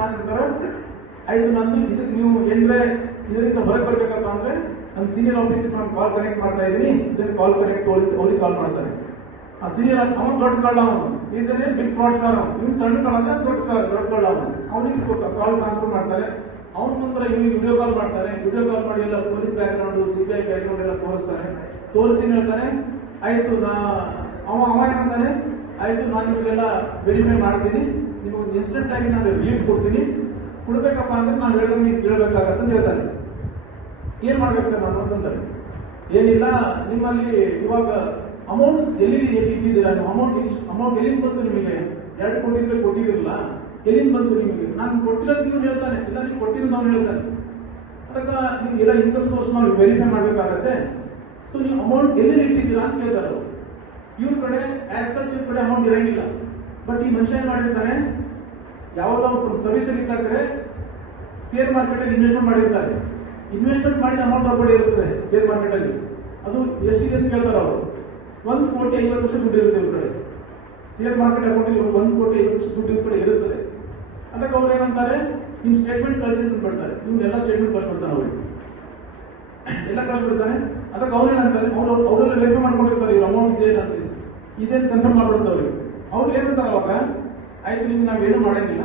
ಮಾಡ್ತಿರ್ತಾರೆ, ಆಯ್ತು ನಂದು ಇದಕ್ಕೆ ನೀವು ಏನ್ರೆ ಇದರಿಂದ ಹೊರಗೆ ಬರ್ಬೇಕಪ್ಪ ಅಂದ್ರೆ ನಮ್ಮ ಸೀನಿಯರ್ ಆಫೀಸರ್ ನಾನು ಕಾಲ್ ಕನೆಕ್ಟ್ ಮಾಡ್ತಾ ಇದ್ದೀನಿ, ಇದನ್ನು ಕಾಲ್ ಕನೆಕ್ಟ್ ಅವ್ರಿಗೆ ಕಾಲ್ ಮಾಡ್ತಾರೆ. ಆ ಸೀನಿಯರ್ ಅವನು ದೊಡ್ಡ ಕಳ್ಳ, ಅವನು ಈಸನೇ ಬಿಗ್ ಫ್ರಾಡ್ ಸ್ಟಾರ್, ಇವ್ನು ಸಣ್ಣ ಕಳ್ಳ ದೊಡ್ಡ ಕಳ್ಳ, ಅವನಿಗೆ ಕಾಲ್ ಟ್ರಾನ್ಸ್ಫರ್ ಮಾಡ್ತಾರೆ. ಅವ್ನ ನಂತರ ಇವ್ನಿಗೆ ವಿಡಿಯೋ ಕಾಲ್ ಮಾಡ್ತಾರೆ. ವಿಡಿಯೋ ಕಾಲ್ ಮಾಡಿ ಎಲ್ಲ ಪೊಲೀಸ್ ಬ್ಯಾಕ್ಗ್ರೌಂಡು CBI ಬ್ಯಾಕ್ಗ್ರೌಂಡ್ ಎಲ್ಲ ತೋರಿಸ್ತಾರೆ. ತೋರಿಸಿ ಹೇಳ್ತಾನೆ ಆಯ್ತು ಅವ ಏನಂತಾನೆ, ಆಯ್ತು ನಾನು ನಿಮಗೆಲ್ಲ ವೆರಿಫೈ ಮಾಡ್ತೀನಿ, ನಿಮಗೊಂದು ಇನ್ಸ್ಟೆಂಟ್ ಆಗಿ ನಾನು ಲೀವ್ ಕೊಡ್ತೀನಿ, ಕೊಡ್ಬೇಕಪ್ಪ ಅಂದ್ರೆ ನಾನು ಹೇಳಿದ್ರೆ ನೀವು ಕೇಳಬೇಕಾಗತ್ತೆ ಅಂತ ಹೇಳ್ತಾನೆ. ಏನ್ ಮಾಡ್ಬೇಕು ಸರ್ ನಾನು ಅಂತಂತಾರೆ. ಏನಿಲ್ಲ, ನಿಮ್ಮಲ್ಲಿ ಇವಾಗ ಅಮೌಂಟ್ ಎಲ್ಲಿ ಇಟ್ಟಿದ್ದೀರಾ, ನೀವು ಅಮೌಂಟ್ ಎಲ್ಲಿಂದ ಬಂತು ನಿಮಗೆ? 2 ಕೋಟಿ ರೂಪಾಯಿ ಕೊಟ್ಟಿದಿರಲ್ಲ, ಎಲ್ಲಿಂದ ಬಂತು ನಿಮಗೆ? ನಾನು ಕೊಟ್ಟಿಲ್ಲ ನೀವು ಹೇಳ್ತಾನೆ, ಇಲ್ಲ ನೀವು ಕೊಟ್ಟಿರೋದು ಅವ್ನು ಹೇಳ್ತಾನೆ. ಅದಕ್ಕೆ ನಿಮ್ಗೆಲ್ಲ ಇನ್ಕಮ್ ಸೋರ್ಸ್ ನಾವು ವೆರಿಫೈ ಮಾಡಬೇಕಾಗತ್ತೆ. ಸೊ ನೀವು ಅಮೌಂಟ್ ಎಲ್ಲಿ ಇಟ್ಟಿದ್ದೀರಾ ಅಂತ ಕೇಳ್ತಾರೆ. ಇವ್ರ ಕಡೆ ಆಸ್ ಸಚ್ ಇವ್ರ ಕಡೆ ಅಮೌಂಟ್ ಇರಂಗಿಲ್ಲ. ಬಟ್ ಈ ಮನುಷ್ಯ ಏನ್ ಮಾಡಿರ್ತಾನೆ, ಯಾವುದೋ ಒಂದು ಸರ್ವಿಸ್ ಇರ್ತಾರೆ, ಶೇರ್ ಮಾರ್ಕೆಟ್ ಅಲ್ಲಿ ಇನ್ವೆಸ್ಟ್ಮೆಂಟ್ ಮಾಡಿರ್ತಾರೆ. ಇನ್ವೆಸ್ಟ್ಮೆಂಟ್ ಮಾಡಿದ ಅಮೌಂಟ್ ಅವ್ರ ಕಡೆ ಇರುತ್ತದೆ ಶೇರ್ ಮಾರ್ಕೆಟ್ ಅಲ್ಲಿ. ಅದು ಎಷ್ಟಿದೆ ಅಂತ ಕೇಳ್ತಾರೆ ಅವರು. 1,50,00,000 ದುಡ್ಡು ಇರುತ್ತೆ ಇವ್ರ ಕಡೆ. ಶೇರ್ ಮಾರ್ಕೆಟ್ ಅಕೌಂಟ್ ಅಲ್ಲಿ 1,50,00,000 ದುಡ್ಡು ಇವ್ರ ಕಡೆ ಇರುತ್ತದೆ. ಅದಕ್ಕೆ ಅವ್ರು ಏನಂತಾರೆ, ನಿಮ್ ಸ್ಟೇಟ್ಮೆಂಟ್ ಕಳಿಸಿ ಅಂತ ಬಿಡ್ತಾರೆ. ಇವ್ನೆಲ್ಲ ಸ್ಟೇಟ್ಮೆಂಟ್ ಕಳ್ಸಿಬಿಡ್ತಾನೆ ಅವ್ರಿಗೆ, ಎಲ್ಲ ಕಳ್ಸಿಬಿಡ್ತಾನೆ. ಅದಕ್ಕೆ ಅವ್ರೇನಂತಾರೆ, ಅವರೆಲ್ಲ ವೆರಿಫೈ ಮಾಡ್ಕೊಂಡಿರ್ತಾರೆ ಇವ್ರ ಅಮೌಂಟ್ ಇದೇನು ಕನ್ಫರ್ಮ್ ಮಾಡ್ಬಿಡ್ತಾರೆ ಅವ್ರು ಏನಂತಾರೆ ಅವಾಗ, ಆಯ್ತು ನಿಮ್ಗೆ ನಾವೇನು ಮಾಡಂಗಿಲ್ಲ,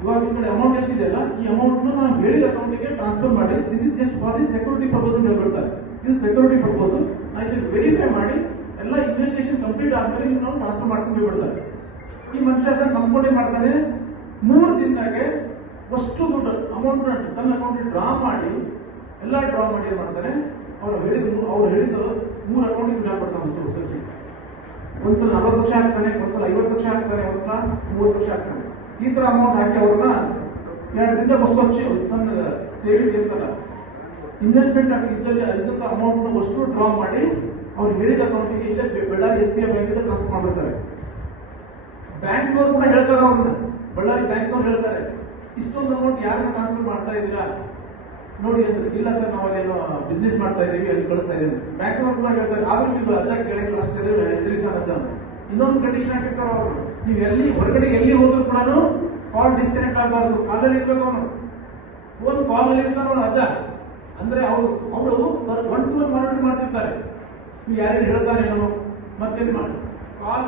ಇವಾಗ ನಿಮ್ಮ ಕಡೆ ಅಮೌಂಟ್ ಎಷ್ಟಿದೆಯಲ್ಲ ಈ ಅಮೌಂಟ್ನ ನಾವು ಹೇಳಿದ ಅಕೌಂಟಿಗೆ ಟ್ರಾನ್ಸ್ಫರ್ ಮಾಡಿ, this is just for the security purpose ಅಂತ ಹೇಳ್ಬಿಡ್ತಾರೆ. ಇದು ಸೆಕ್ಯೂರಿಟಿ ಪರ್ಪಸ್, ಆಯ್ತು ವೆರಿಫೈ ಮಾಡಿ ಎಲ್ಲ ಇನ್ವೆಸ್ಟಿಗೇಷನ್ ಕಂಪ್ಲೀಟ್ ಆದ್ಮೇಲೆ ನೀವು ನಾವು ಟ್ರಾನ್ಸ್ಫರ್ ಮಾಡ್ಕೊಂಡು ಬಿಡ್ತಾರೆ. ಈ ಮನುಷ್ಯ ಅದನ್ನು ನಂಬ್ಕೊಂಡೇ ಮಾಡ್ತಾನೆ. 3 ದಿನದಾಗೆ ಅಷ್ಟು ದುಡ್ಡು ಅಮೌಂಟ್ ತನ್ನ ಅಕೌಂಟಿಗೆ ಡ್ರಾ ಮಾಡಿ ಎಲ್ಲ ಡ್ರಾ ಮಾಡಿ ಏನು ಮಾಡ್ತಾನೆ, ಅವ್ರು ಹೇಳಿದ್ದು 3 ಅಕೌಂಟಿಗೆ ಡ್ರಾ ಮಾಡ್ತಾನೆ. ಸೊಸೈಟಿ ಒಂದ್ಸಲ 40 ಲಕ್ಷ ಹಾಕ್ತಾನೆ, ಒಂದ್ಸಲ 50 ಲಕ್ಷ ಹಾಕ್ತಾನೆ, ಒಂದ್ಸಲ 30 ಲಕ್ಷ ಹಾಕ್ತಾನೆ. ಈ ತರ ಅಮೌಂಟ್ ಹಾಕಿ ಅವ್ರನ್ನ 2 ದಿನದ ಬಸ್ ಹಚ್ಚಿ ನನ್ನ ಸೇವಿಂಗ್ ಇರ್ತಲ್ಲ ಇನ್ವೆಸ್ಟ್ಮೆಂಟ್ ಇದ್ದಲ್ಲಿ ಇದ್ದಂತ ಅಮೌಂಟ್ ಅಷ್ಟು ಡ್ರಾ ಮಾಡಿ ಅವ್ರು ಹೇಳಿದ ಅಕೌಂಟಿಗೆ ಇಲ್ಲೇ ಬಳ್ಳಾರಿ SBI ಬ್ಯಾಂಕ್ ಟ್ರಾನ್ಸ್ಫರ್ ಮಾಡಿರ್ತಾರೆ. ಬ್ಯಾಂಕ್ನವ್ರು ಕೂಡ ಹೇಳ್ತಾರೆ, ಅವ್ರನ್ನ ಬಳ್ಳಾರಿ ಬ್ಯಾಂಕ್ನವ್ರು ಹೇಳ್ತಾರೆ, ಇಷ್ಟೊಂದು ಅಮೌಂಟ್ ಯಾರನ್ನ ಟ್ರಾನ್ಸ್ಫರ್ ಮಾಡ್ತಾ ಇದ್ದೀರಾ ನೋಡಿ ಅಂದ್ರೆ, ಇಲ್ಲ ಸರ್ ನಾವು ಅಲ್ಲೇನೋ ಬಿಸ್ನೆಸ್ ಮಾಡ್ತಾ ಇದ್ದೀವಿ ಅಲ್ಲಿ ಕಳಿಸ್ತಾ ಇದ್ದೀವಿ. ಬ್ಯಾಂಕ್ನವ್ರು ಕೂಡ ಹೇಳ್ತಾರೆ, ಆದ್ರೂ ನೀವು ಅಜ್ಜ ಕೇಳಕ್ಕೆ ಅಷ್ಟು ಹೆದರಿತಾನೆ ಅಜ್ಜ. ಇನ್ನೊಂದು ಕಂಡೀಷನ್ ಹಾಕಿರ್ತಾರೆ ಅವರು, ನೀವು ಎಲ್ಲಿ ಹೊರಗಡೆ ಎಲ್ಲಿ ಹೋದ್ರು ಕೂಡ ಕಾಲ್ ಡಿಸ್ಕನೆಕ್ಟ್ ಆಗಬಾರ್ದು, ಕಾಲಲ್ಲಿ ಇರ್ಬೇಕು. ಅವನು ಫೋನ್ ಕಾಲಲ್ಲಿ ಇರ್ತಾನೆ ಅವನು ಅಜ್ಜ. ಅಂದ್ರೆ ಅವರು 1-to-1 ಮಾನಿಟರ್ ಮಾಡ್ತಿರ್ತಾರೆ. ನೀವು ಯಾರು ಹೇಳ್ತಾನೇನೋ ಮತ್ತೇನು ಮಾಡಿ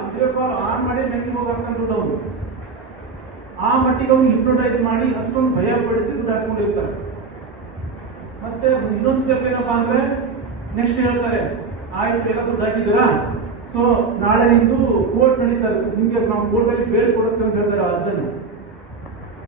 ವಿಡಿಯೋ ಕಾಲ್ ಆನ್ ಮಾಡಿ ಬ್ಯಾಂಕಿಗೆ ಹೋಗ್ಬೇಕಂತ ಅವರು ಆ ಮಟ್ಟಿಗೆ ಅವ್ನು ಹಿಪ್ನೋಟೈಸ್ ಮಾಡಿ ಅಷ್ಟೊಂದು ಭಯ ಪಡಿಸಿ ದುಡ್ಡು ಹಾಕ್ಸ್ಕೊಂಡಿರ್ತಾರೆ. ಮತ್ತೆ ಇನ್ನೊಂದು ಸ್ಟೆಪ್ ಏನಪ್ಪಾ ಅಂದ್ರೆ ನೆಕ್ಸ್ಟ್ ಹೇಳ್ತಾರೆ, ಆಯ್ತು ಎಲ್ಲ ದುಡ್ಡು ಹಾಕಿದ್ದೀರಾ, ಸೊ ನಾಳೆ ನಿಮ್ದು ಕೋರ್ಟ್ ನಡೀತಾರೆ, ನಿಮ್ಗೆ ನಾವು ಕೋರ್ಟಲ್ಲಿ ಬೇಲ್ ಕೊಡಿಸ್ತೇವೆ ಅಂತ ಹೇಳ್ತಾರೆ ಅಜ್ಜನ.